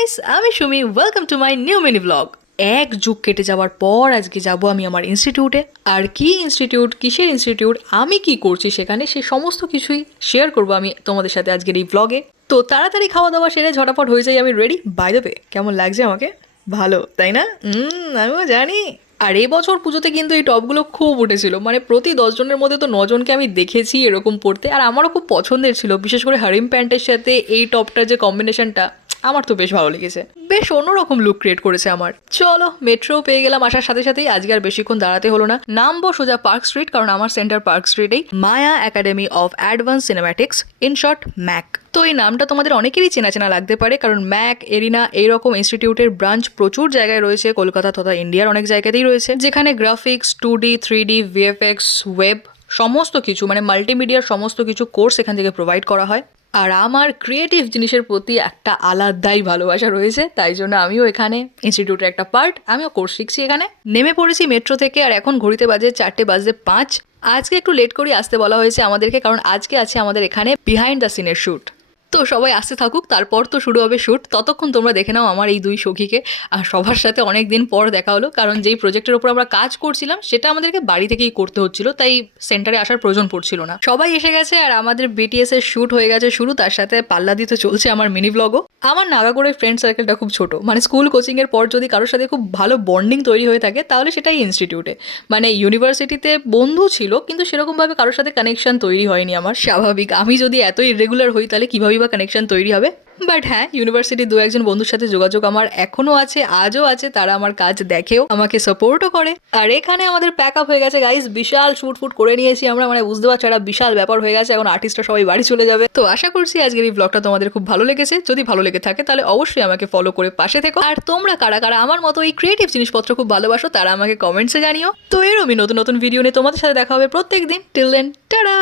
Guys, আমি Sumi. Welcome to my new mini blog. এক যুগ কেটে যাওয়ার পর আজকে যাব আমি আমার ইনস্টিটিউটে। আর কি ইনস্টিটিউট, কিসের ইনস্টিটিউট, আমি কি করছি সেখানে, সে সমস্ত কিছুই শেয়ার করবো আমি তোমাদের সাথে আজকের এই ব্লগে। তো তাড়াতাড়ি খাওয়া দাওয়া সেরে ঝটাপট হয়ে যাই আমি রেডি। বাই দ্য ওয়ে, কেমন লাগছে আমাকে? ভালো তাই না? আমিও জানি। আর এবছর পুজোতে কিন্তু এই টপগুলো খুব উঠেছিল, মানে প্রতি 10 জনের মধ্যে তো 9জনকে আমি দেখেছি এরকম পরতে। আর আমারও খুব পছন্দের ছিল, বিশেষ করে হারিম প্যান্টের সাথে এই টপটার যে কম্বিনেশনটা, আমার তো বেশ ভালো লেগেছে। বেশ অন্যরকম লুক ক্রিয়েট করেছে আমার। চলো, মেট্রো পেয়ে গেলাম আসার সাথে সাথেই। আজকে আর বেশিক্ষণ দাঁড়াতে হলো না, নামবো সোজা পার্ক স্ট্রিট, কারণ আমার সেন্টার পার্ক স্ট্রিটেই। Maya academy of advance cinematics, in short MAAC. তো এই নামটা তোমাদের অনেকেরই চেনা চেনা লাগতে পারে, কারণ ম্যাক, এরিনা এইরকম ইনস্টিটিউটের ব্রাঞ্চ প্রচুর জায়গায় রয়েছে, কলকাতা তথা ইন্ডিয়ার অনেক জায়গাতেই রয়েছে, যেখানে graphics, 2D, 3D, VFX, web সমস্ত কিছু, মানে মাল্টিমিডিয়ার সমস্ত কিছু কোর্স এখান থেকে প্রোভাইড করা হয়। আর আমার ক্রিয়েটিভ জিনিসের প্রতি একটা আলাদাই ভালোবাসা রয়েছে, তাই জন্য আমিও এখানে ইনস্টিটিউটের একটা পার্ট, আমিও কোর্স শিখছি এখানে। নেমে পড়েছি মেট্রো থেকে, আর এখন ঘড়িতে বাজে 4:05। আজকে একটু লেট করে আসতে বলা হয়েছে আমাদেরকে, কারণ আজকে আছে আমাদের এখানে বিহাইন্ড দ্য সিনের শ্যুট। তো সবাই আসতে থাকুক, তারপর তো শুরু হবে শ্যুট। ততক্ষণ তোমরা দেখে নাও আমার এই দুই সখীকে। আর সবার সাথে অনেক দিন পর দেখা হলো, কারণ যেই প্রজেক্টের ওপর আমরা কাজ করছিলাম সেটা আমাদেরকে বাড়ি থেকেই করতে হচ্ছিল, তাই সেন্টারে আসার প্রয়োজন পড়ছিল না। সবাই এসে গেছে আর আমাদের বিটিএস এর শ্যুট হয়ে গেছে শুরু, তার সাথে পাল্লা দিতে চলছে আমার মিনি ব্লগও। আমার নাগাগড়ের ফ্রেন্ড সার্কেলটা খুব ছোট, মানে স্কুল কোচিংয়ের পর যদি কারোর সাথে খুব ভালো বন্ডিং তৈরি হয়ে থাকে তাহলে সেটাই ইনস্টিটিউটে। মানে ইউনিভার্সিটিতে বন্ধু ছিল, কিন্তু সেরকমভাবে কারোর সাথে কানেকশন তৈরি হয়নি আমার। স্বাভাবিক, আমি যদি এত ইরেগুলার হই তাহলে কীভাবেই বা কানেকশন তৈরি হবে। বাট হ্যাঁ, ইউনিভার্সিটির 2-1জন বন্ধুর সাথে যোগাযোগ আমার এখনও আছে, আজও আছে। তারা আমার কাজ দেখেও, আমাকে সাপোর্টও করে। আর এখানে আমাদের প্যাক আপ হয়ে গেছে গাইস, বিশাল শুট ফুট করে নিয়েছি আমরা, মানে বুঝতে পারছি একটা বিশাল ব্যাপার হয়ে গেছে। এখন আর্টিস্টরা সবাই বাড়ি চলে যাবে। তো আশা করছি আজকের এই ব্লগটা তোমাদের খুব ভালো লেগেছে। যদি ভালো লেগে থাকে তাহলে অবশ্যই আমাকে ফলো করে পাশে থেকো। আর তোমরা কারা কারা আমার মতো এই ক্রিয়েটিভ জিনিসপত্র খুব ভালোবাসো তারা আমাকে কমেন্টসে জানিও। তো এরমই নতুন নতুন ভিডিও নিয়ে তোমাদের সাথে দেখা হবে প্রত্যেকদিন। Till then, tata.